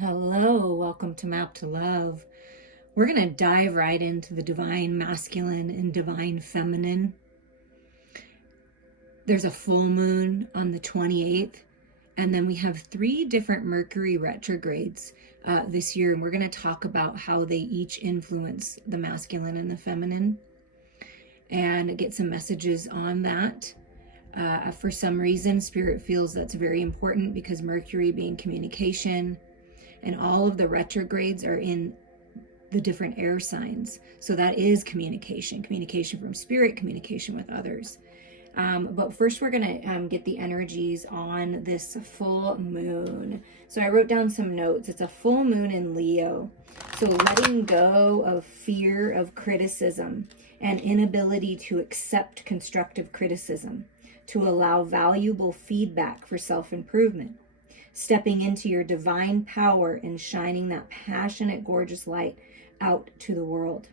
Hello, welcome to Map to Love. We're going to dive right into the divine masculine and divine feminine. There's a full moon on the 28th, and then we have 3 different Mercury retrogrades this year, and we're going to talk about how they each influence the masculine and the feminine and get some messages on that. For some reason, Spirit feels that's very important because Mercury being communication, and all of the retrogrades are in the different air signs. So that is communication from spirit, communication with others. But first we're going to get the energies on this full moon. So I wrote down some notes. It's a full moon in Leo. So letting go of fear of criticism and inability to accept constructive criticism, to allow valuable feedback for self-improvement. Stepping into your divine power and shining that passionate, gorgeous light out to the world.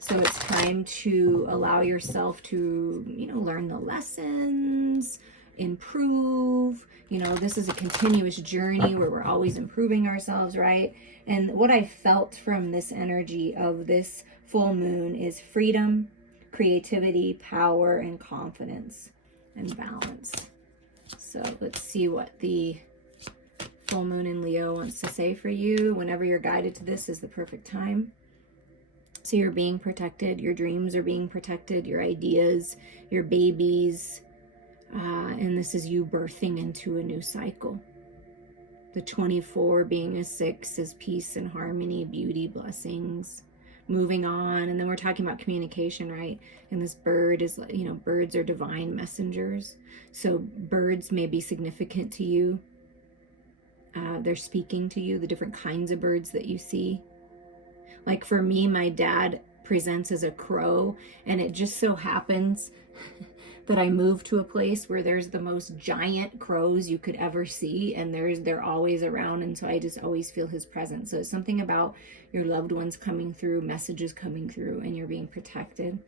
So it's time to allow yourself to, learn the lessons, improve. This is a continuous journey where we're always improving ourselves, right? And what I felt from this energy of this full moon is freedom, creativity, power, and confidence and balance. So let's see what the full moon in Leo wants to say for you. Whenever you're guided to this is the perfect time. So you're being protected. Your dreams are being protected. Your ideas, your babies. And this is you birthing into a new cycle. The 24 being a 6 is peace and harmony, beauty, blessings, moving on. And then we're talking about communication, right? And this bird is, birds are divine messengers. So birds may be significant to you. They're speaking to you, the different kinds of birds that you see. Like for me, my dad presents as a crow, and it just so happens that I moved to a place where there's the most giant crows you could ever see, and they're always around, and so I just always feel his presence. So it's something about your loved ones coming through, messages coming through, and you're being protected.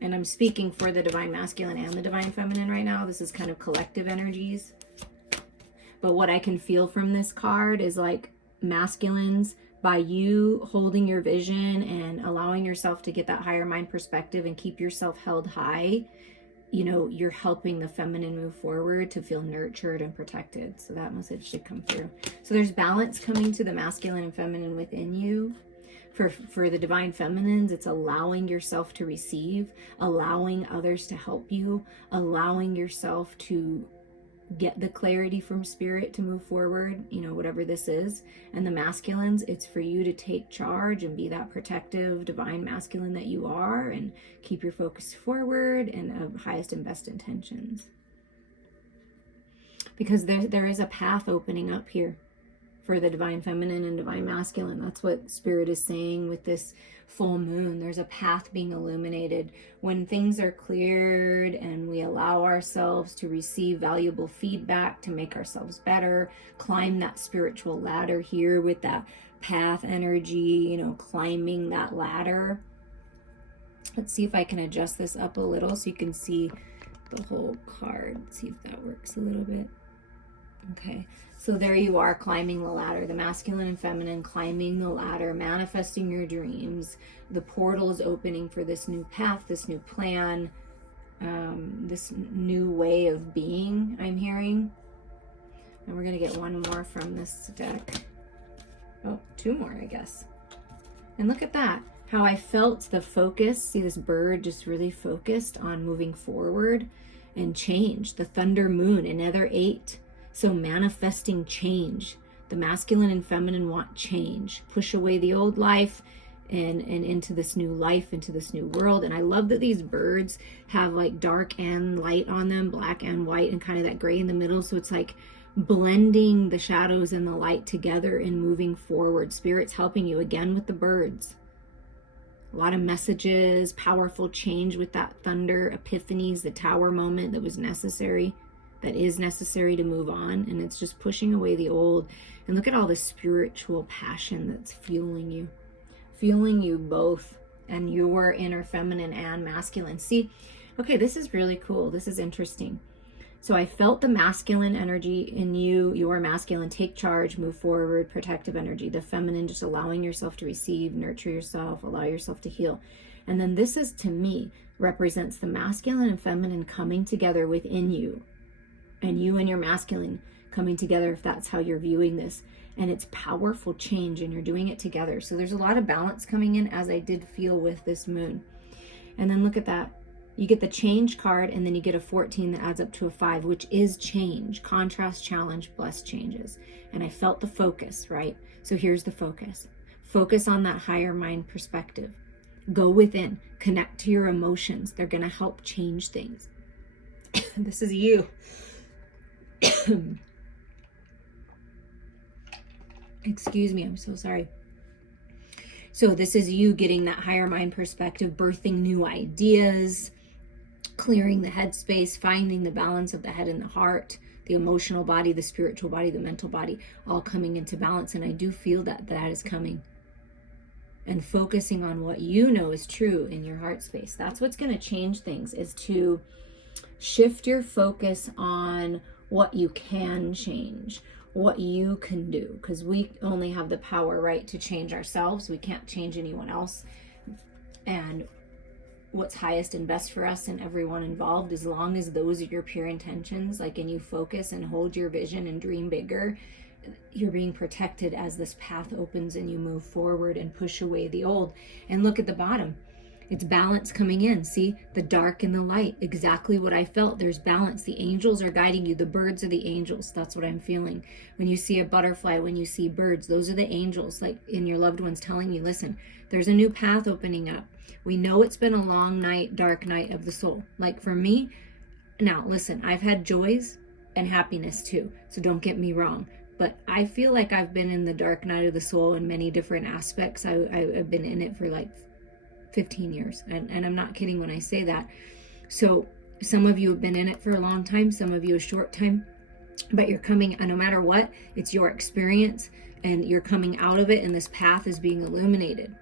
And I'm speaking for the divine masculine and the divine feminine right now. This is kind of collective energies. But what I can feel from this card is like masculines, by you holding your vision and allowing yourself to get that higher mind perspective and keep yourself held high, you're helping the feminine move forward to feel nurtured and protected. So that message should come through. So there's balance coming to the masculine and feminine within you. For the divine feminines, it's allowing yourself to receive, allowing others to help you, allowing yourself to get the clarity from spirit to move forward, whatever this is. And the masculines, it's for you to take charge and be that protective divine masculine that you are, and keep your focus forward and of highest and best intentions. Because there is a path opening up here for the divine feminine and divine masculine. That's what spirit is saying with this full moon. There's a path being illuminated. When things are cleared and we allow ourselves to receive valuable feedback to make ourselves better, climb that spiritual ladder here with that path energy, climbing that ladder. Let's see if I can adjust this up a little so you can see the whole card. See if that works a little bit. Okay, so there you are, climbing the ladder, the masculine and feminine climbing the ladder, manifesting your dreams. The portal is opening for this new path, this new plan, this new way of being, I'm hearing. And we're going to get one more from this deck. Oh, 2 more, I guess. And look at that, how I felt the focus. See this bird just really focused on moving forward and change. The thunder moon, another 8. So manifesting change. The masculine and feminine want change. Push away the old life and into this new life, into this new world. And I love that these birds have like dark and light on them, black and white, and kind of that gray in the middle. So it's like blending the shadows and the light together and moving forward. Spirit's helping you again with the birds. A lot of messages, powerful change with that thunder, epiphanies, the tower moment that was necessary. That is necessary to move on, and it's just pushing away the old. And look at all the spiritual passion that's fueling you both, and your inner feminine and masculine. See, okay, this is really cool. This is interesting. So I felt the masculine energy in you, your masculine, take charge, move forward, protective energy. The feminine, just allowing yourself to receive, nurture yourself, allow yourself to heal. And then this is, to me, represents the masculine and feminine coming together within you. And you and your masculine coming together, if that's how you're viewing this. And it's powerful change, and you're doing it together. So there's a lot of balance coming in, as I did feel with this moon. And then look at that. You get the change card, and then you get a 14 that adds up to a 5, which is change, contrast, challenge, blessed changes. And I felt the focus, right? So here's the focus. Focus on that higher mind perspective. Go within, connect to your emotions. They're going to help change things. This is you. Excuse me, I'm so sorry. So this is you getting that higher mind perspective, birthing new ideas, clearing the headspace, finding the balance of the head and the heart, the emotional body, the spiritual body, the mental body, all coming into balance. And I do feel that is coming. And focusing on what you know is true in your heart space. That's what's going to change things, is to shift your focus on what you can change, what you can do, because we only have the power, right, to change ourselves. We can't change anyone else. And what's highest and best for us and everyone involved, as long as those are your pure intentions, like, and you focus and hold your vision and dream bigger, you're being protected as this path opens and you move forward and push away the old. And look at the bottom. It's balance coming in. See, the dark and the light, exactly what I felt. There's balance. The angels are guiding you. The birds are the angels. That's what I'm feeling. When you see a butterfly, when you see birds, those are the angels, like in your loved ones telling you, listen, there's a new path opening up. We know it's been a long night, dark night of the soul. Like for me, now listen, I've had joys and happiness too. So don't get me wrong. But I feel like I've been in the dark night of the soul in many different aspects. I've been in it for like 15 years. And I'm not kidding when I say that. So some of you have been in it for a long time, some of you a short time, but you're coming, no matter what, it's your experience and you're coming out of it, and this path is being illuminated.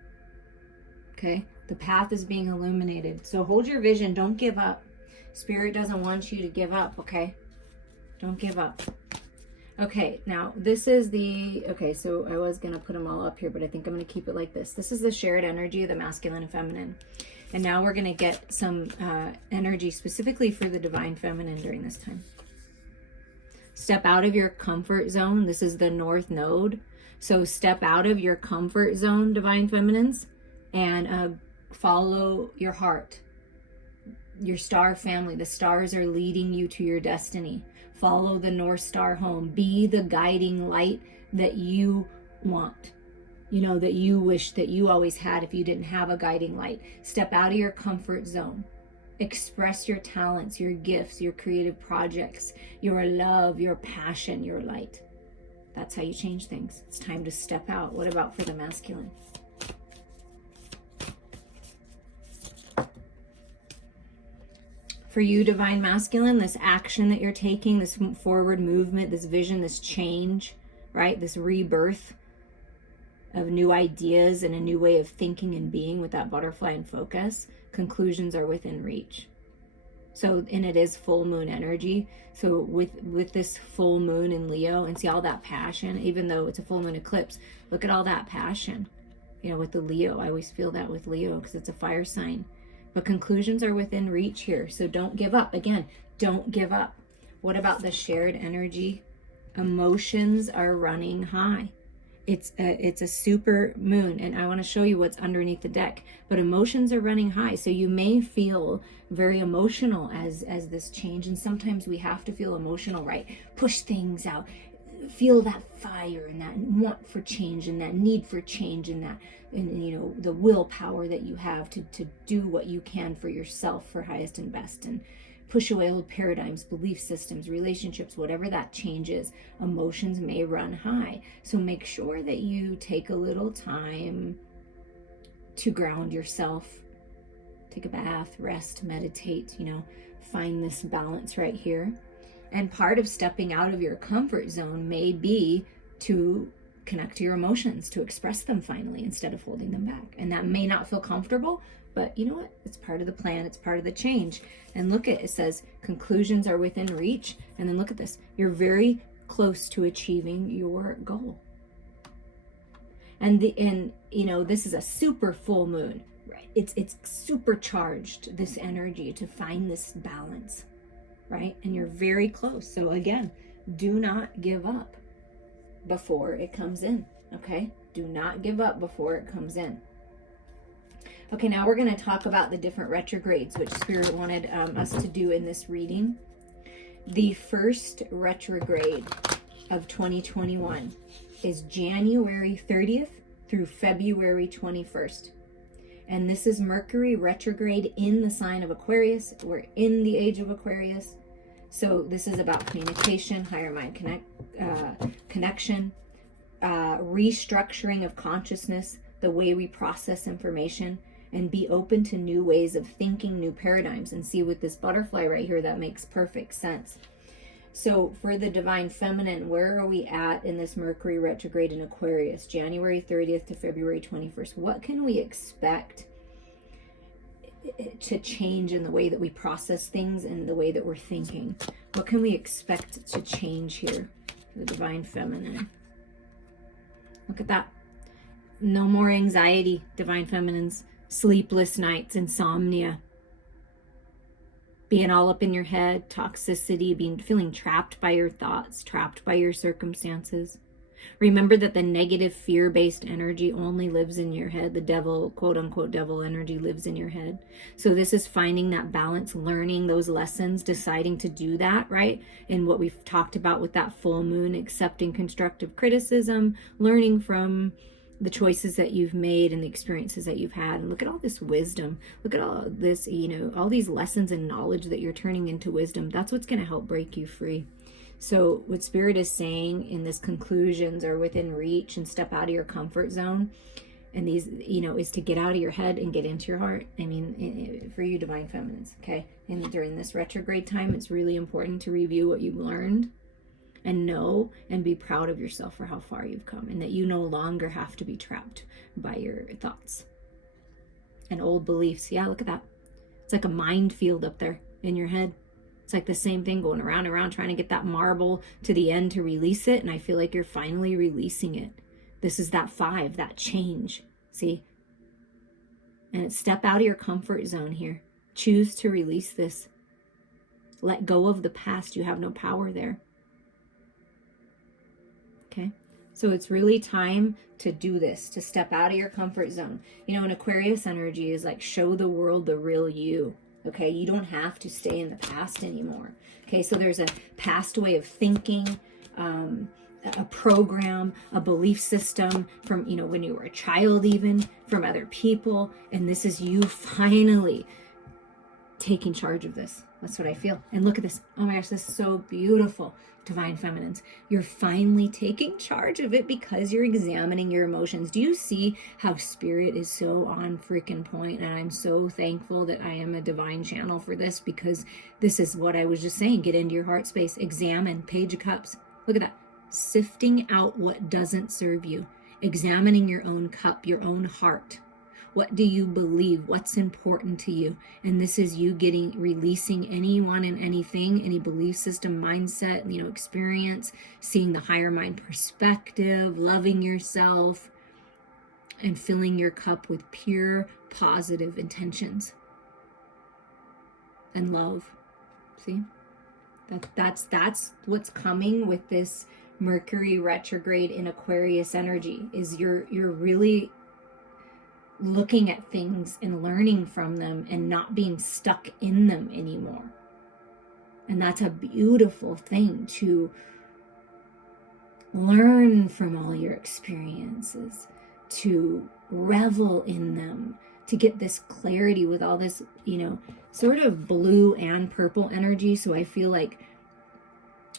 Okay? The path is being illuminated. So hold your vision. Don't give up. Spirit doesn't want you to give up, okay? Don't give up. Okay, now this is so I was going to put them all up here, but I think I'm going to keep it like this. This is the shared energy of the masculine and feminine. And now we're going to get some energy specifically for the divine feminine during this time. Step out of your comfort zone. This is the North Node. So step out of your comfort zone, divine feminines, and follow your heart, your star family. The stars are leading you to your destiny. Follow the North Star home. Be the guiding light that you want, that you wish that you always had if you didn't have a guiding light. Step out of your comfort zone. Express your talents, your gifts, your creative projects, your love, your passion, your light. That's how you change things. It's time to step out. What about for the masculine? For you, divine masculine, this action that you're taking, this forward movement, this vision, this change, right? This rebirth of new ideas and a new way of thinking and being with that butterfly and focus, conclusions are within reach. So, and it is full moon energy. So with this full moon in Leo, and see all that passion, even though it's a full moon eclipse, look at all that passion, with the Leo. I always feel that with Leo because it's a fire sign. But conclusions are within reach here. So don't give up. Again, don't give up. What about the shared energy? Emotions are running high. It's a super moon, and I want to show you what's underneath the deck. But emotions are running high. So you may feel very emotional as this change. And sometimes we have to feel emotional, right? Push things out. Feel that fire and that want for change and that need for change and that, and the willpower that you have to do what you can for yourself for highest and best, and push away old paradigms, belief systems, relationships, whatever that change is. Emotions may run high. So make sure that you take a little time to ground yourself, take a bath, rest, meditate, find this balance right here. And part of stepping out of your comfort zone may be to connect to your emotions, to express them finally instead of holding them back. And that may not feel comfortable, But you know what? It's part of the plan. It's part of the change. And look at it says conclusions are within reach. And then look at this. You're very close to achieving your goal. And you know, this is a super full moon, right? It's supercharged, this energy to find this balance, right? And you're very close. So again, do not give up before it comes in, okay? Do not give up before it comes in. Okay, now we're going to talk about the different retrogrades, which Spirit wanted us to do in this reading. The first retrograde of 2021 is January 30th through February 21st. And this is Mercury retrograde in the sign of Aquarius. We're in the age of Aquarius. So this is about communication, higher mind connection, restructuring of consciousness, the way we process information, and be open to new ways of thinking, new paradigms. And see with this butterfly right here, that makes perfect sense. So for the divine feminine, where are we at in this Mercury retrograde in Aquarius, January 30th to February 21st? What can we expect to change in the way that we process things and the way that we're thinking? What can we expect to change here for the divine feminine? Look at that. No more anxiety, divine feminines. Sleepless nights, insomnia, being all up in your head, toxicity, feeling trapped by your thoughts, trapped by your circumstances. Remember that the negative fear-based energy only lives in your head. The devil, quote unquote, devil energy lives in your head. So this is finding that balance, learning those lessons, deciding to do that, right? And what we've talked about with that full moon, accepting constructive criticism, learning from the choices that you've made and the experiences that you've had. And look at all this wisdom. Look at all this, you know, all these lessons and knowledge that you're turning into wisdom. That's what's going to help break you free. So what Spirit is saying in this conclusions are within reach and step out of your comfort zone. And these, you know, is to get out of your head and get into your heart. I mean, for you divine feminines, okay? And during this retrograde time, it's really important to review what you've learned and know and be proud of yourself for how far you've come, and that you no longer have to be trapped by your thoughts and old beliefs. Yeah, look at that. It's like a minefield up there in your head. It's like the same thing going around and around, trying to get that marble to the end to release it. And I feel like you're finally releasing it. This is that 5, that change. See? And it's step out of your comfort zone here. Choose to release this. Let go of the past. You have no power there. Okay, so it's really time to do this, to step out of your comfort zone. You know, an Aquarius energy is like show the world the real you. Okay, you don't have to stay in the past anymore. Okay, so there's a past way of thinking, a program, a belief system from, you know, when you were a child, even from other people. And this is you finally taking charge of this. That's what I feel. And look at this. Oh my gosh, this is so beautiful. Divine feminines, you're finally taking charge of it because you're examining your emotions. Do you see how Spirit is so on freaking point? And I'm so thankful that I am a divine channel for this, because this is what I was just saying. Get into your heart space, examine. Page of Cups. Look at that. Sifting out what doesn't serve you. Examining your own cup, your own heart. What do you believe? What's important to you? And this is you releasing anyone and anything, any belief system, mindset, you know, experience, seeing the higher mind perspective, loving yourself, and filling your cup with pure, positive intentions and love. See? That's what's coming with this Mercury retrograde in Aquarius energy, is you're really looking at things and learning from them and not being stuck in them anymore. And that's a beautiful thing, to learn from all your experiences, to revel in them, to get this clarity with all this, you know, sort of blue and purple energy. So I feel like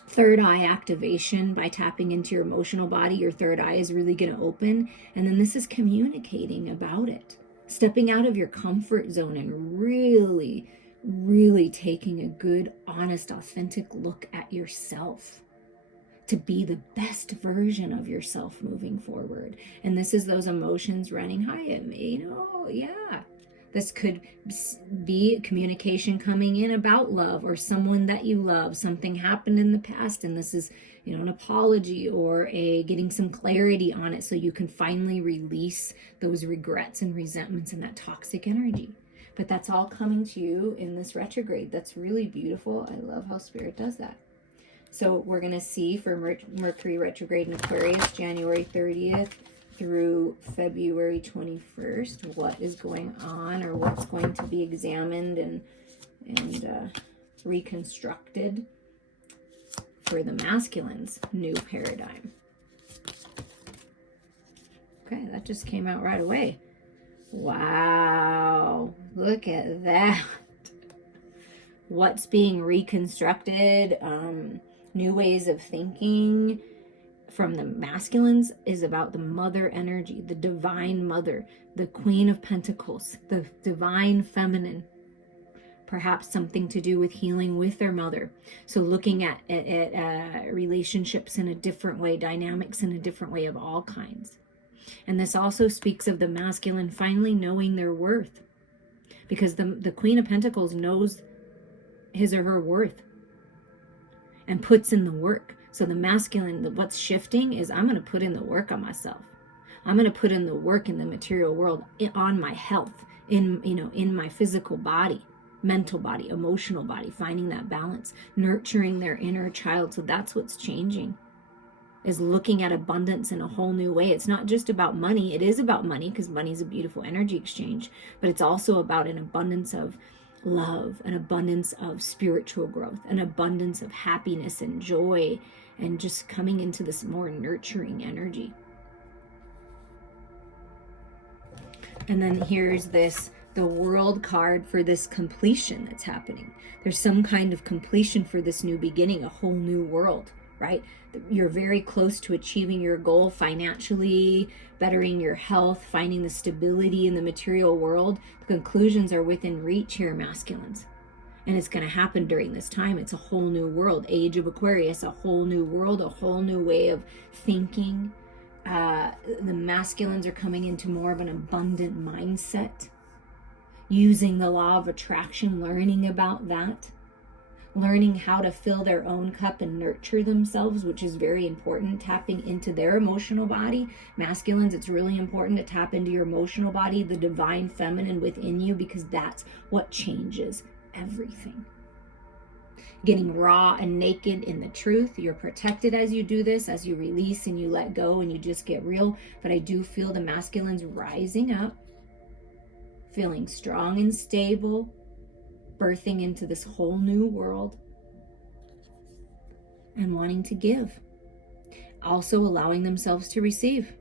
third eye activation by tapping into your emotional body. Your third eye is really going to open. And then this is communicating about it, stepping out of your comfort zone and really, really taking a good, honest, authentic look at yourself to be the best version of yourself moving forward. And this is those emotions running high at me. You know, yeah, This could be communication coming in about love or someone that you love. Something happened in the past, and this is, an apology or a getting some clarity on it so you can finally release those regrets and resentments and that toxic energy. But that's all coming to you in this retrograde. That's really beautiful. I love how Spirit does that. So we're going to see for Mercury retrograde in Aquarius, January 30th through February 21st, what is going on or what's going to be examined and reconstructed for the masculine's new paradigm. Okay, that just came out right away. Wow, look at that. What's being reconstructed, new ways of thinking from the masculines is about the mother energy, the divine mother, the Queen of Pentacles, the divine feminine. Perhaps something to do with healing with their mother. So looking at relationships in a different way, dynamics in a different way of all kinds. And this also speaks of the masculine finally knowing their worth. Because the Queen of Pentacles knows his or her worth and puts in the work. So the masculine, what's shifting is I'm going to put in the work on myself. I'm going to put in the work in the material world, on my health, in my physical body, mental body, emotional body, finding that balance, nurturing their inner child. So that's what's changing, is looking at abundance in a whole new way. It's not just about money. It is about money because money is a beautiful energy exchange, but it's also about an abundance of love, an abundance of spiritual growth, an abundance of happiness and joy, and just coming into this more nurturing energy. And then here's the World card for this completion that's happening. There's some kind of completion for this new beginning, a whole new world, right? You're very close to achieving your goal financially, bettering your health, finding the stability in the material world. The conclusions are within reach here, masculines. And it's going to happen during this time. It's a whole new world. Age of Aquarius, a whole new world, a whole new way of thinking. The masculines are coming into more of an abundant mindset, using the law of attraction, learning about that, learning how to fill their own cup and nurture themselves, which is very important, tapping into their emotional body. Masculines, it's really important to tap into your emotional body, the divine feminine within you, because that's what changes everything. Getting raw and naked in the truth. You're protected as you do this, as you release and you let go and you just get real. But I do feel the masculines rising up, feeling strong and stable, birthing into this whole new world, and wanting to give. Also allowing themselves to receive.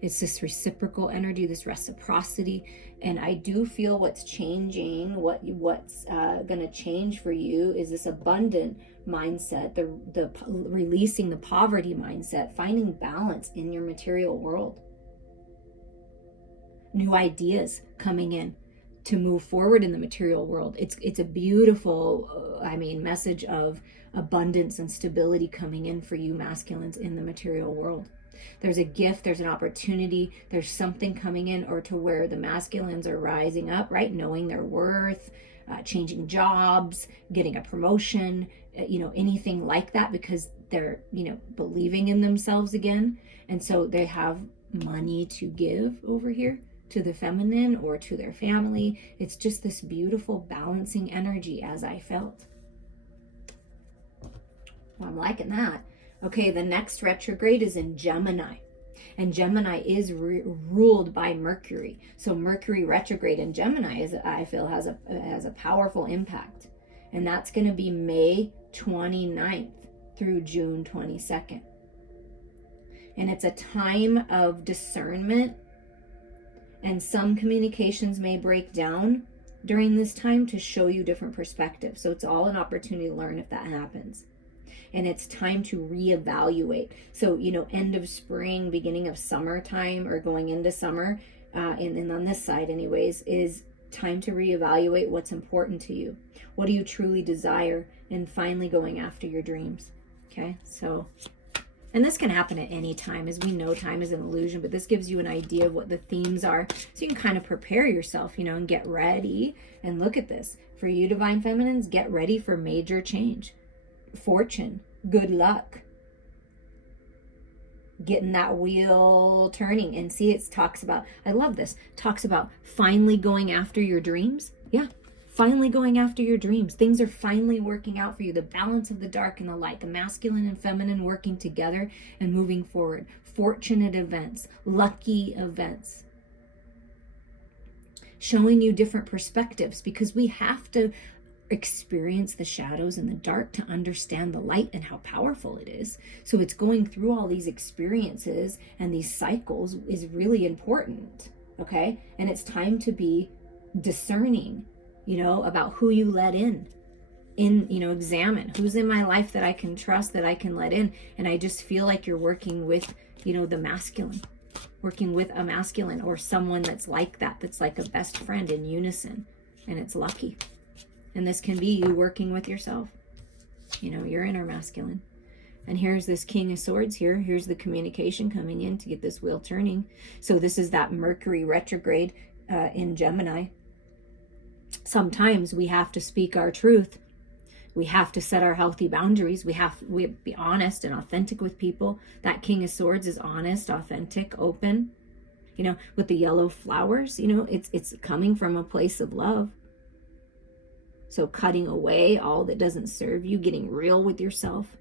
It's this reciprocal energy, this reciprocity. And I do feel what's changing, what's going to change for you is this abundant mindset, the releasing the poverty mindset, finding balance in your material world. New ideas coming in to move forward in the material world. It's a beautiful, message of abundance and stability coming in for you masculines in the material world. There's a gift, there's an opportunity, there's something coming in, or to where the masculines are rising up, right? Knowing their worth, changing jobs, getting a promotion, anything like that, because they're, believing in themselves again. And so they have money to give over here to the feminine or to their family. It's just this beautiful balancing energy, as I felt. Well, I'm liking that. Okay, the next retrograde is in Gemini. And Gemini is ruled by Mercury. So Mercury retrograde in Gemini, I feel, has a powerful impact. And that's going to be May 29th through June 22nd. And it's a time of discernment. And some communications may break down during this time to show you different perspectives. So it's all an opportunity to learn if that happens. And it's time to reevaluate. So, end of spring, beginning of summertime, or going into summer, and on this side anyways, is time to reevaluate what's important to you. What do you truly desire? And finally going after your dreams. Okay, so And this can happen at any time. As we know, time is an illusion, but this gives you an idea of what the themes are. So you can kind of prepare yourself, you know, and get ready. And look at this. For you, Divine Feminines, get ready for major change. Fortune, good luck. Getting that wheel turning. And see, it talks about, I love this, talks about finally going after your dreams. Yeah, finally going after your dreams. Things are finally working out for you. The balance of the dark and the light, the masculine and feminine working together and moving forward. Fortunate events, lucky events. Showing you different perspectives, because we have to experience the shadows and the dark to understand the light and how powerful it is. So it's going through all these experiences and these cycles is really important. Okay. And it's time to be discerning, you know, about who you let in, you know, examine who's in my life that I can trust, that I can let in. And I just feel like you're working with, you know, the masculine, working with a masculine or someone that's like that, that's like a best friend in unison. And it's lucky. And this can be you working with yourself, you know, your inner masculine. And here's this King of Swords here. Here's the communication coming in to get this wheel turning. So this is that Mercury retrograde in Gemini. Sometimes we have to speak our truth. We have to set our healthy boundaries. We have to be honest and authentic with people. That King of Swords is honest, authentic, open. You know, with the yellow flowers, you know, it's coming from a place of love. So cutting away all that doesn't serve you, getting real with yourself,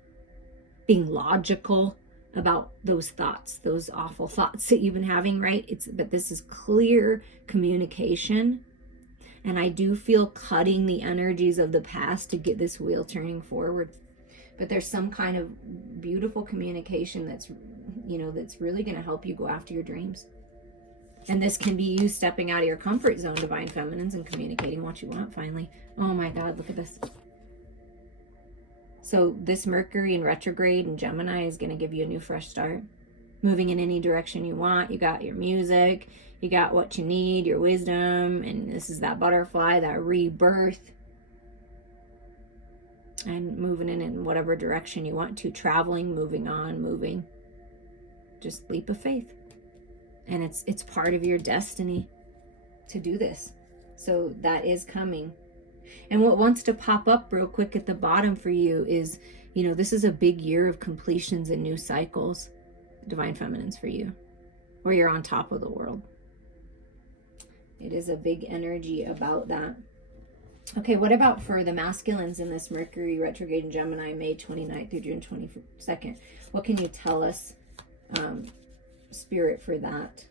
being logical about those thoughts, those awful thoughts that you've been having, right? But this is clear communication. And I do feel cutting the energies of the past to get this wheel turning forward. But there's some kind of beautiful communication that's, you know, that's really going to help you go after your dreams. And this can be you stepping out of your comfort zone, Divine Feminines, and communicating what you want finally. Oh my God, look at this. So this Mercury in retrograde in Gemini is going to give you a new fresh start. Moving in any direction you want. You got your music. You got what you need, your wisdom. And this is that butterfly, that rebirth. And moving in whatever direction you want to. Traveling, moving on, moving. Just leap of faith. And it's part of your destiny to do this. So that is coming. And what wants to pop up real quick at the bottom for you is, you know, this is a big year of completions and new cycles, Divine Feminines, for you. Or you're on top of the world. It is a big energy about that. Okay, what about for the masculines in this Mercury retrograde in Gemini, May 29th through June 22nd? What can you tell us, Spirit, for that?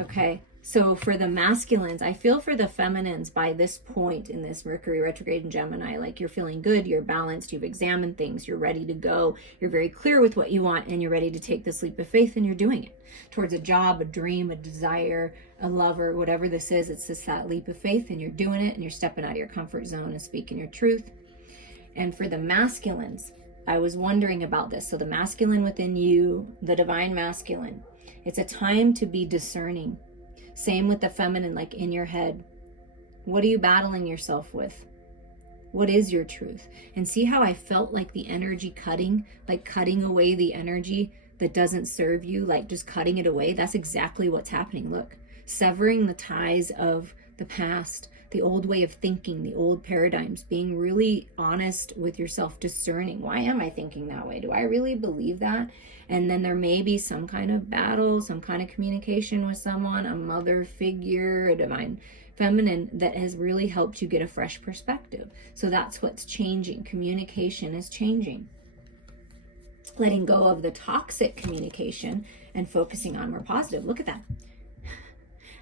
Okay, so for the masculines, I feel for the feminines by this point in this Mercury retrograde in Gemini, like you're feeling good, you're balanced, you've examined things, you're ready to go, you're very clear with what you want, and you're ready to take this leap of faith, and you're doing it towards a job, a dream, a desire, a lover, whatever this is. It's just that leap of faith, and you're doing it, and you're stepping out of your comfort zone and speaking your truth. And for the masculines, I was wondering about this. So the masculine within you, the divine masculine, it's a time to be discerning. Same with the feminine, like in your head. What are you battling yourself with? What is your truth? And see how I felt like the energy cutting, like cutting away the energy that doesn't serve you, like just cutting it away. That's exactly what's happening. Look, severing the ties of the past, the old way of thinking, the old paradigms, being really honest with yourself, discerning. Why am I thinking that way? Do I really believe that? And then there may be some kind of battle, some kind of communication with someone, a mother figure, a divine feminine that has really helped you get a fresh perspective. So that's what's changing. Communication is changing. Letting go of the toxic communication and focusing on more positive. Look at that.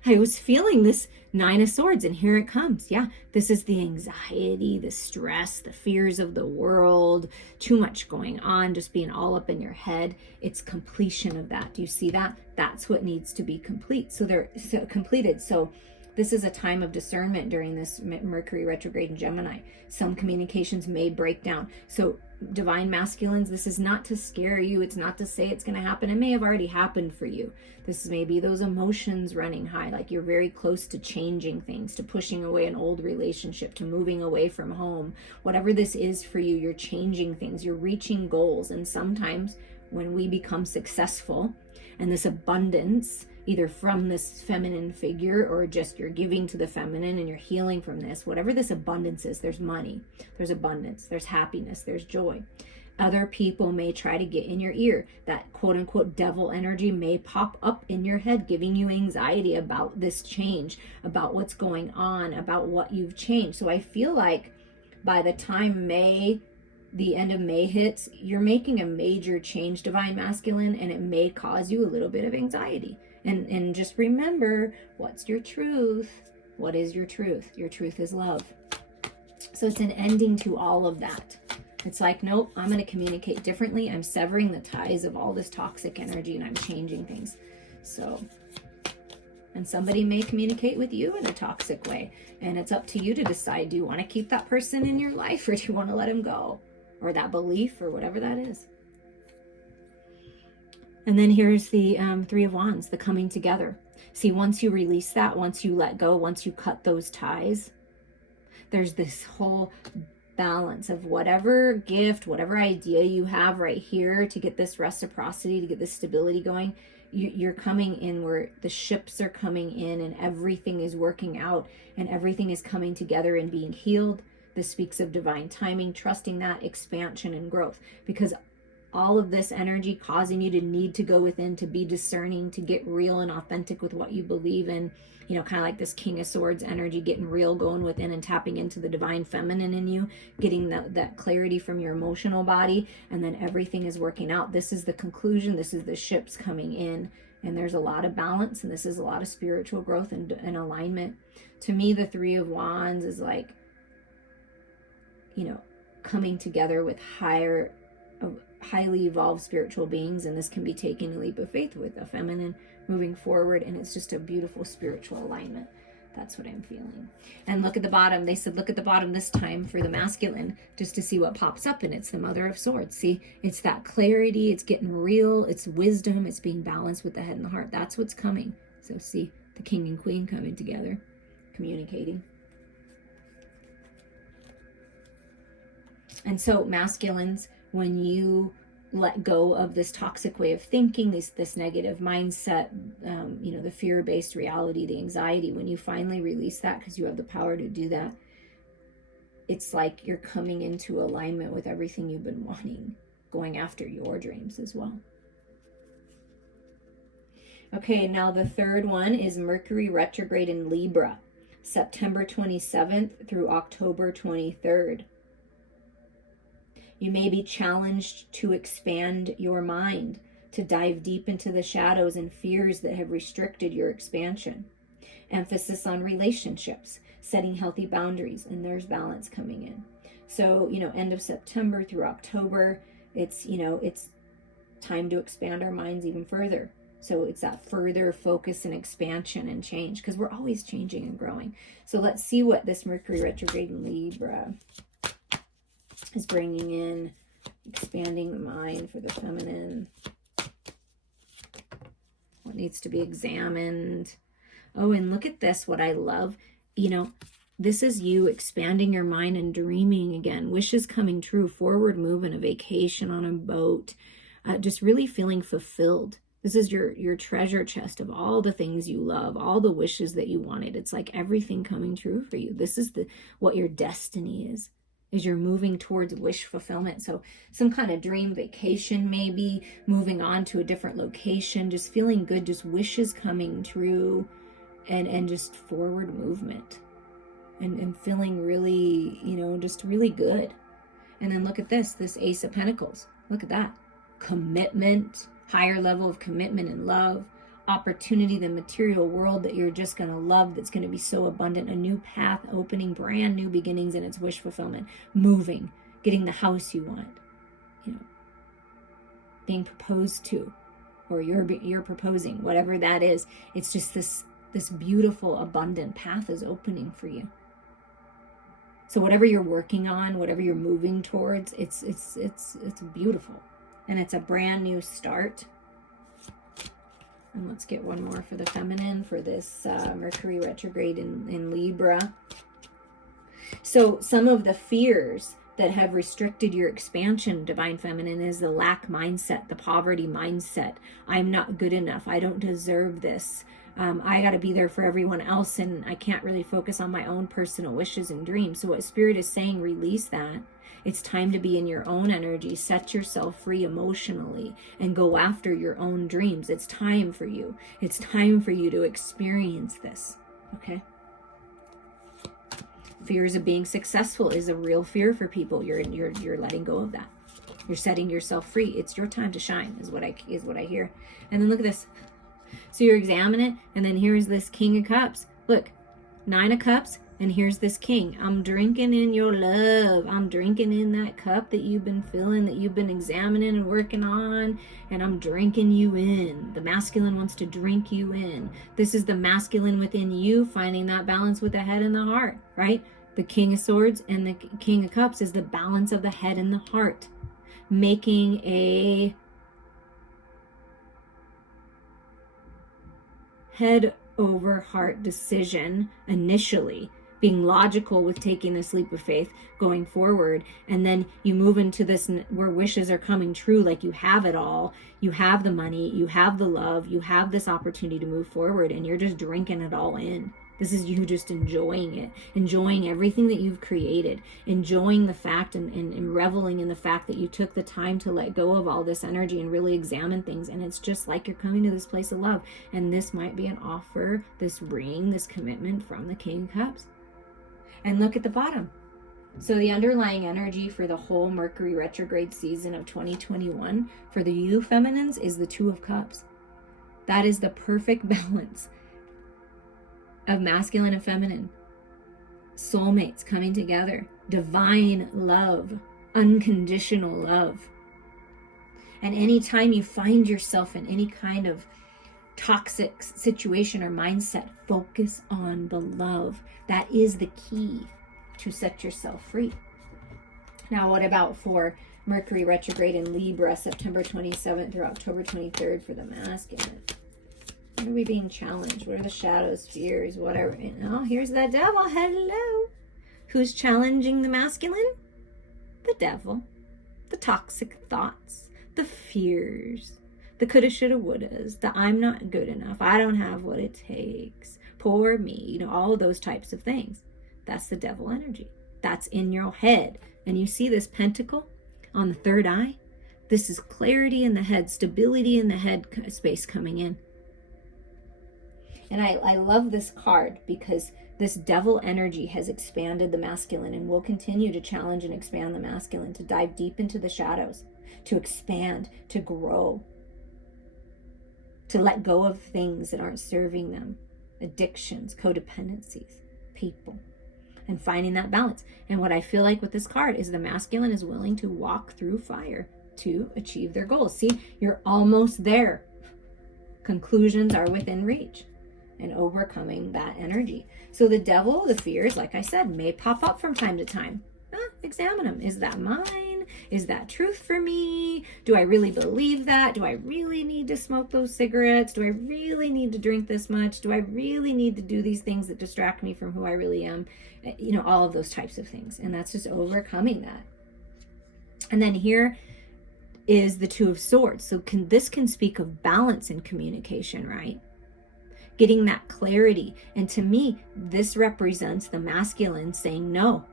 I was feeling this 9 of Swords, and here it comes. Yeah, this is the anxiety, the stress, the fears of the world, too much going on, just being all up in your head. It's completion of that. Do you see that? That's what needs to be complete. So they're completed. So This is a time of discernment during this Mercury retrograde in Gemini. Some communications may break down. So divine masculines, this is not to scare you. It's not to say it's going to happen. It may have already happened for you. This may be those emotions running high, like you're very close to changing things, to pushing away an old relationship, to moving away from home. Whatever this is for you, you're changing things, you're reaching goals. And sometimes when we become successful and this abundance, either from this feminine figure or just you're giving to the feminine and you're healing from this, whatever this abundance is, there's money, there's abundance, there's happiness, there's joy. Other people may try to get in your ear. That quote unquote devil energy may pop up in your head, giving you anxiety about this change, about what's going on, about what you've changed. So I feel like by the time the end of May hits, you're making a major change, divine masculine, and it may cause you a little bit of anxiety. And just remember, what's your truth? What is your truth? Your truth is love. So it's an ending to all of that. It's like, nope, I'm going to communicate differently. I'm severing the ties of all this toxic energy and I'm changing things. So, and somebody may communicate with you in a toxic way. And it's up to you to decide, do you want to keep that person in your life or do you want to let him go? Or that belief or whatever that is. And then here's the Three of Wands, the coming together. See, once you release that, once you let go, once you cut those ties, there's this whole balance of whatever gift, whatever idea you have right here to get this reciprocity, to get this stability going. You're coming in where the ships are coming in and everything is working out and everything is coming together and being healed. This speaks of divine timing, trusting that, expansion and growth, because all of this energy causing you to need to go within, to be discerning, to get real and authentic with what you believe in, you know, kind of like this King of Swords energy, getting real, going within and tapping into the divine feminine in you, getting that clarity from your emotional body, and then everything is working out. This is the conclusion. This is the ships coming in, and there's a lot of balance, and this is a lot of spiritual growth and alignment. To me, the Three of Wands is like, you know, coming together with highly evolved spiritual beings, and this can be taking a leap of faith with a feminine moving forward, and it's just a beautiful spiritual alignment. That's what I'm feeling. And look at the bottom. They said look at the bottom this time for the masculine, just to see what pops up, and it's the Mother of Swords. See, it's that clarity, it's getting real, it's wisdom, it's being balanced with the head and the heart. That's what's coming. So see the King and Queen coming together, communicating. And so masculines, when you let go of this toxic way of thinking, this negative mindset, you know, the fear-based reality, the anxiety, when you finally release that, because you have the power to do that, it's like you're coming into alignment with everything you've been wanting, going after your dreams as well. Okay, now the third one is Mercury retrograde in Libra, September 27th through October 23rd. You may be challenged to expand your mind, to dive deep into the shadows and fears that have restricted your expansion. Emphasis on relationships, setting healthy boundaries, and there's balance coming in. So, you know, end of September through October, it's, you know, it's time to expand our minds even further. So it's that further focus and expansion and change, because we're always changing and growing. So let's see what this Mercury retrograde in Libra is bringing in, expanding the mind for the feminine. What needs to be examined? Oh, and look at this, what I love. You know, this is you expanding your mind and dreaming again. Wishes coming true, forward movement, a vacation on a boat, just really feeling fulfilled. This is your treasure chest of all the things you love, all the wishes that you wanted. It's like everything coming true for you. This is what your destiny is you're moving towards wish fulfillment. So some kind of dream vacation, maybe moving on to a different location, just feeling good, just wishes coming true, and just forward movement and feeling really, you know, just really good. And then look at this Ace of Pentacles. Look at that. Commitment, higher level of commitment and love, opportunity, the material world that you're just going to love, that's going to be so abundant, a new path opening, brand new beginnings, and it's wish fulfillment, moving, getting the house you want, you know, being proposed to, or you're proposing, whatever that is. It's just this this beautiful, abundant path is opening for you. So whatever you're working on, whatever you're moving towards, it's beautiful. And it's a brand new start. And let's get one more for the feminine for this Mercury retrograde in Libra. So some of the fears that have restricted your expansion, divine feminine, is the lack mindset, the poverty mindset. I'm not good enough. I don't deserve this. I got to be there for everyone else, and I can't really focus on my own personal wishes and dreams. So what Spirit is saying, release that. It's time to be in your own energy, set yourself free emotionally, and go after your own dreams. It's time for you. It's time for you to experience this, okay? Fears of being successful is a real fear for people. You're letting go of that. You're setting yourself free. It's your time to shine, is what I hear. And then look at this. So you examine it, and then here's this King of Cups. Look, 9 of Cups, and here's this King. I'm drinking in your love. I'm drinking in that cup that you've been filling, that you've been examining and working on, and I'm drinking you in. The masculine wants to drink you in. This is the masculine within you, finding that balance with the head and the heart, right? The King of Swords and the King of Cups is the balance of the head and the heart. Making a head over heart decision initially, being logical with taking this leap of faith going forward, and then you move into this where wishes are coming true, like you have it all, you have the money, you have the love, you have this opportunity to move forward, and you're just drinking it all in. This is you just enjoying it, enjoying everything that you've created, enjoying the fact and reveling in the fact that you took the time to let go of all this energy and really examine things. And it's just like you're coming to this place of love. And this might be an offer, this ring, this commitment from the King of Cups. And look at the bottom. So the underlying energy for the whole Mercury retrograde season of 2021 for the you feminines is the 2 of Cups. That is the perfect balance of masculine and feminine, soulmates coming together, divine love, unconditional love. And anytime you find yourself in any kind of toxic situation or mindset, focus on the love. That is the key to set yourself free. Now, what about for Mercury retrograde in Libra, September 27th through October 23rd for the masculine? What are we being challenged? What are the shadows, fears, whatever? Oh, here's the devil. Hello. Who's challenging the masculine? The devil. The toxic thoughts. The fears. The coulda, shoulda, wouldas. The I'm not good enough. I don't have what it takes. Poor me. You know, all of those types of things. That's the devil energy. That's in your head. And you see this pentacle on the third eye? This is clarity in the head, stability in the head space coming in. And I love this card because this devil energy has expanded the masculine and will continue to challenge and expand the masculine, to dive deep into the shadows, to expand, to grow, to let go of things that aren't serving them, addictions, codependencies, people, and finding that balance. And what I feel like with this card is the masculine is willing to walk through fire to achieve their goals. See, you're almost there. Conclusions are within reach. And overcoming that energy. So the devil, the fears, like I said, may pop up from time to time. Examine them. Is that mine? Is that truth for me? Do I really believe that? Do I really need to smoke those cigarettes? Do I really need to drink this much? Do I really need to do these things that distract me from who I really am? You know, all of those types of things. And that's just overcoming that. And then here is the 2 of Swords. So this can speak of balance in communication, right? Getting that clarity. And to me, this represents the masculine saying no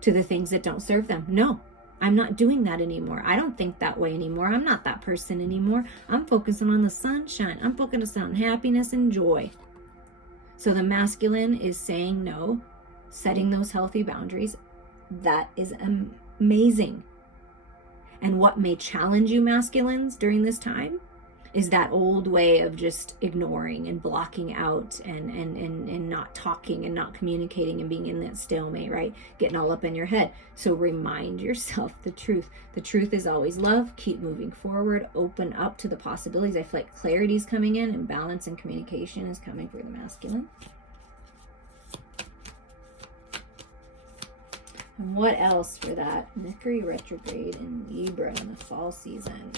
to the things that don't serve them. No, I'm not doing that anymore. I don't think that way anymore. I'm not that person anymore. I'm focusing on the sunshine. I'm focusing on happiness and joy. So the masculine is saying no, setting those healthy boundaries. That is amazing. And what may challenge you masculines during this time is that old way of just ignoring and blocking out and not talking and not communicating and being in that stalemate, right? Getting all up in your head. So remind yourself the truth. The truth is always love. Keep moving forward. Open up to the possibilities. I feel like clarity is coming in, and balance and communication is coming for the masculine. And what else for that Mercury retrograde in Libra in the fall season?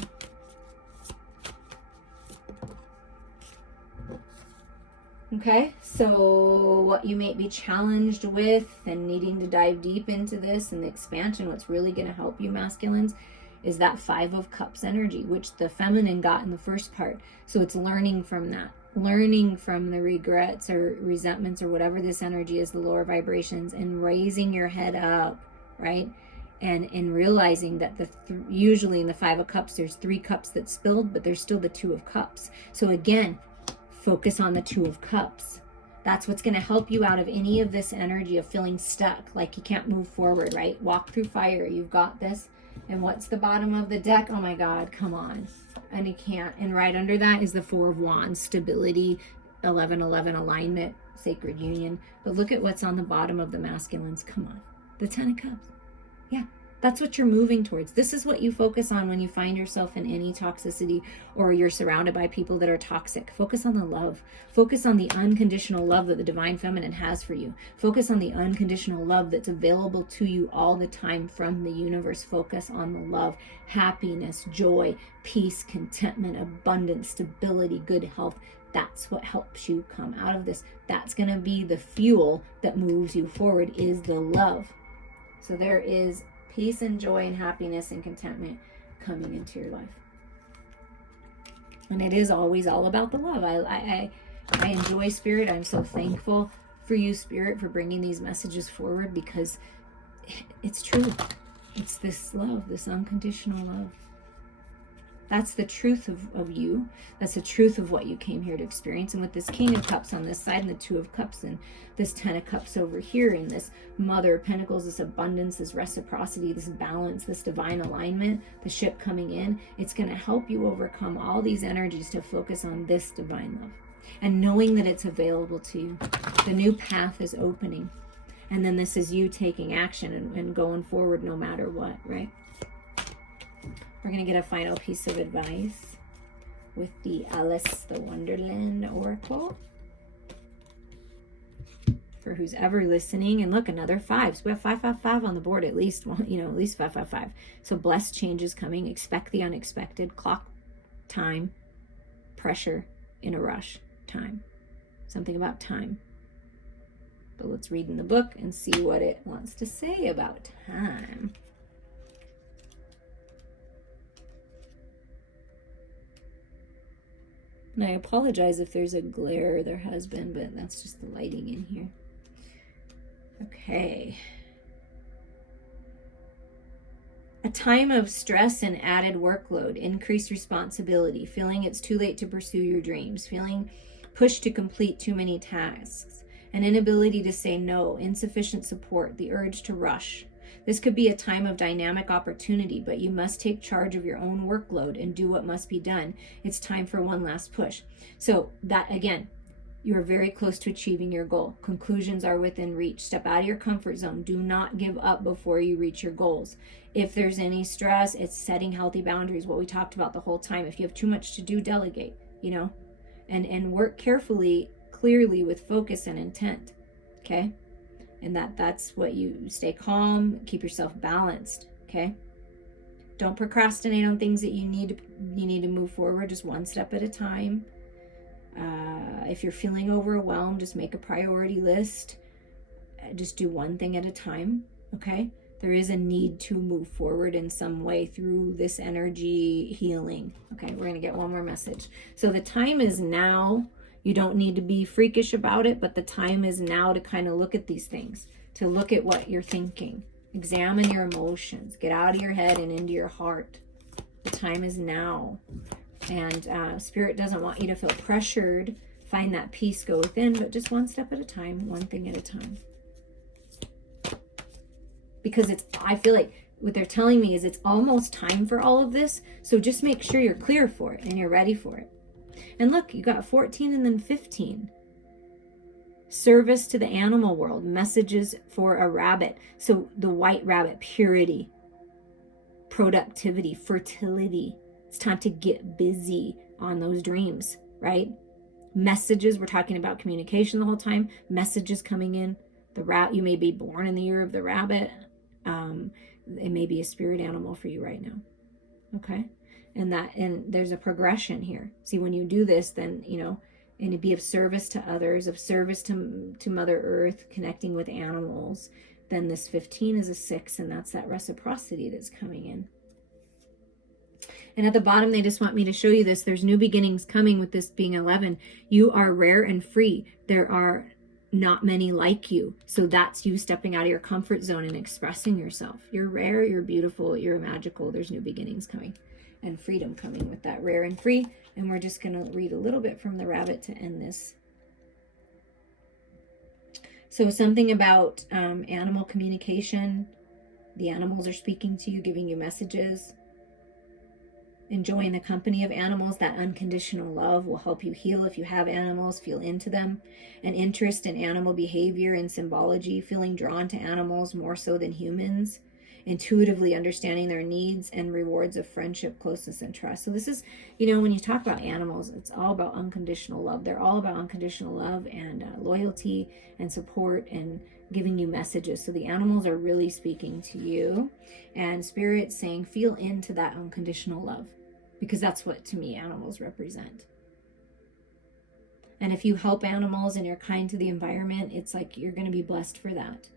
Okay, so what you may be challenged with and needing to dive deep into this and the expansion, what's really going to help you masculines is that 5 of Cups energy, which the feminine got in the first part. So it's learning from that, learning from the regrets or resentments or whatever this energy is, the lower vibrations, and raising your head up, right? And realizing that usually in the 5 of Cups, there's 3 cups that spilled, but there's still the 2 of Cups. So again, focus on the 2 of Cups. That's what's going to help you out of any of this energy of feeling stuck, like you can't move forward, right? Walk through fire. You've got this. And what's the bottom of the deck? Oh my God, come on. And you can't. And right under that is the 4 of Wands, stability, 11-11 alignment, sacred union. But look at what's on the bottom of the masculines. Come on. The 10 of Cups. Yeah. That's what you're moving towards. This is what you focus on when you find yourself in any toxicity or you're surrounded by people that are toxic. Focus on the love. Focus on the unconditional love that the divine feminine has for you. Focus on the unconditional love that's available to you all the time from the universe. Focus on the love, happiness, joy, peace, contentment, abundance, stability, good health. That's what helps you come out of this. That's going to be the fuel that moves you forward, is the love. So there is peace and joy and happiness and contentment coming into your life. And it is always all about the love. I enjoy Spirit. I'm so thankful for you, Spirit, for bringing these messages forward, because it's true. It's this love, this unconditional love. That's the truth of you. That's the truth of what you came here to experience. And with this King of Cups on this side and the 2 of Cups and this 10 of Cups over here and this Mother of Pentacles, this abundance, this reciprocity, this balance, this divine alignment, the ship coming in, it's going to help you overcome all these energies to focus on this divine love. And knowing that it's available to you. The new path is opening. And then this is you taking action and going forward no matter what, right? We're going to get a final piece of advice with the Alice the Wonderland Oracle. For who's ever listening. And look, another 5. So we have 555 on the board, at least, at least 555. So blessed changes coming. Expect the unexpected. Clock, time, pressure, in a rush, time. Something about time. But let's read in the book and see what it wants to say about time. And I apologize if there's a glare. There has been, but that's just the lighting in here. Okay. A time of stress and added workload, increased responsibility, feeling it's too late to pursue your dreams, feeling pushed to complete too many tasks, an inability to say no, insufficient support, the urge to rush. This could be a time of dynamic opportunity, but you must take charge of your own workload and do what must be done. It's time for one last push. So that, again, you are very close to achieving your goal. Conclusions are within reach. Step out of your comfort zone. Do not give up before you reach your goals. If there's any stress, it's setting healthy boundaries, what we talked about the whole time. If you have too much to do, delegate, and work carefully, clearly with focus and intent, okay? And that's what you stay calm, keep yourself balanced, okay? Don't procrastinate on things that you need to move forward, just one step at a time. If you're feeling overwhelmed, just make a priority list. Just do one thing at a time, okay? There is a need to move forward in some way through this energy healing. Okay, we're going to get one more message. So the time is now. You don't need to be freakish about it, but the time is now to kind of look at these things, to look at what you're thinking. Examine your emotions. Get out of your head and into your heart. The time is now. And Spirit doesn't want you to feel pressured. Find that peace, go within, but just one step at a time, one thing at a time. Because I feel like what they're telling me is it's almost time for all of this. So just make sure you're clear for it and you're ready for it. And look, you got 14 and then 15. Service to the animal world, messages for a rabbit. So the white rabbit, purity, productivity, fertility. It's time to get busy on those dreams, right? Messages, we're talking about communication the whole time. Messages coming in. You may be born in the year of the rabbit. It may be a spirit animal for you right now. Okay? And there's a progression here. See, when you do this, then, and to be of service to others, of service to Mother Earth, connecting with animals, then this 15 is a 6, and that's that reciprocity that's coming in. And at the bottom, they just want me to show you this. There's new beginnings coming with this being 11. You are rare and free. There are not many like you. So that's you stepping out of your comfort zone and expressing yourself. You're rare, you're beautiful, you're magical. There's new beginnings coming and freedom coming with that rare and free. And we're just going to read a little bit from the rabbit to end this. So something about animal communication. The animals are speaking to you, giving you messages. Enjoying the company of animals. That unconditional love will help you heal if you have animals. Feel into them. An interest in animal behavior and symbology. Feeling drawn to animals more so than humans. Intuitively understanding their needs and rewards of friendship, closeness, and trust. So this is, when you talk about animals, it's all about unconditional love. They're all about unconditional love and loyalty and support and giving you messages. So the animals are really speaking to you, and Spirit saying, feel into that unconditional love, because that's what, to me, animals represent. And if you help animals and you're kind to the environment, it's like you're going to be blessed for that.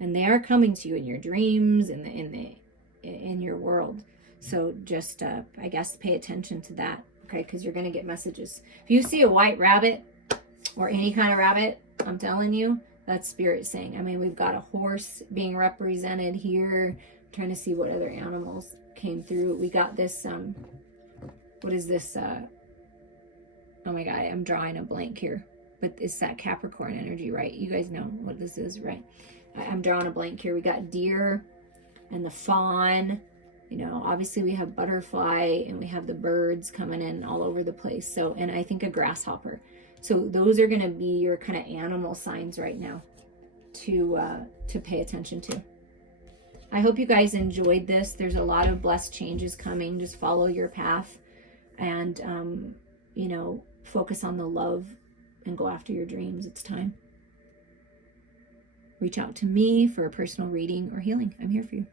And they are coming to you in your dreams, in your world. So just, I guess, pay attention to that, okay? Because you're going to get messages. If you see a white rabbit or any kind of rabbit, I'm telling you, that's Spirit saying. I mean, we've got a horse being represented here. I'm trying to see what other animals came through. We got this, what is this? Oh my God, I'm drawing a blank here. But it's that Capricorn energy, right? You guys know what this is, right? I'm drawing a blank here. We got deer and the fawn. Obviously we have butterfly and we have the birds coming in all over the place. So, and I think a grasshopper. So those are going to be your kind of animal signs right now to pay attention to. I hope you guys enjoyed this. There's a lot of blessed changes coming. Just follow your path and, focus on the love and go after your dreams. It's time. Reach out to me for a personal reading or healing. I'm here for you.